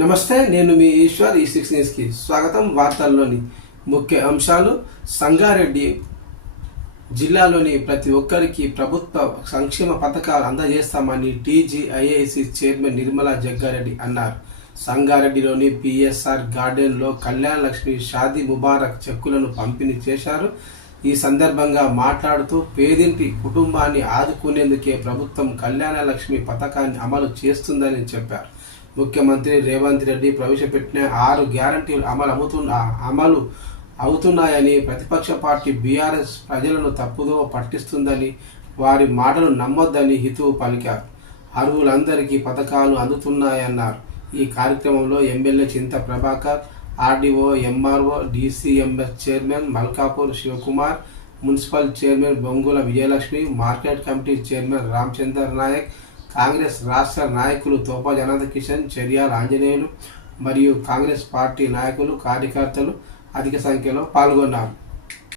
నమస్తే, నేను మీ ఈశ్వర్. ఈ6 న్యూస్కి స్వాగతం. వార్తల్లోని ముఖ్య అంశాలు. సంగారెడ్డి జిల్లాలోని ప్రతి ఒక్కరికి ప్రభుత్వ సంక్షేమ పథకాలు అందజేస్తామని టీజీఐఐసి చైర్మన్ నిర్మలా జగ్గారెడ్డి అన్నారు. సంగారెడ్డిలోని పిఎస్ఆర్ గార్డెన్లో కళ్యాణ లక్ష్మి షాదీ ముబారక్ చెక్కులను పంపిణీ చేశారు. ఈ సందర్భంగా మాట్లాడుతూ పేదింటి కుటుంబాన్ని ఆదుకునేందుకే ప్రభుత్వం కళ్యాణ లక్ష్మి పథకాన్ని అమలు చేస్తుందని చెప్పారు. ముఖ్యమంత్రి రేవంత్ రెడ్డి ప్రవేశపెట్టిన 6 గ్యారంటీలు అమలు అవుతున్నాయని, ప్రతిపక్ష పార్టీ బీఆర్ఎస్ ప్రజలను తప్పుదో పట్టిస్తుందని, వారి మాటలు నమ్మొద్దని హితవు పలికారు. అర్హులందరికీ పథకాలు అందుతున్నాయన్నారు. ఈ కార్యక్రమంలో MLA Chinta Prabhakar, RDO, MRO, DCMS chairman Malkapur Shivakumar, municipal chairman Bongula Vijayalakshmi, market committee chairman Ramchander Naik, Congress రాష్ట్ర నాయకులు తోపా జనార్దన్ కిషన్, చెర్యాల ఆంజనేయులు మరియు కాంగ్రెస్ పార్టీ నాయకులు, కార్యకర్తలు అధిక సంఖ్యలో పాల్గొన్నారు.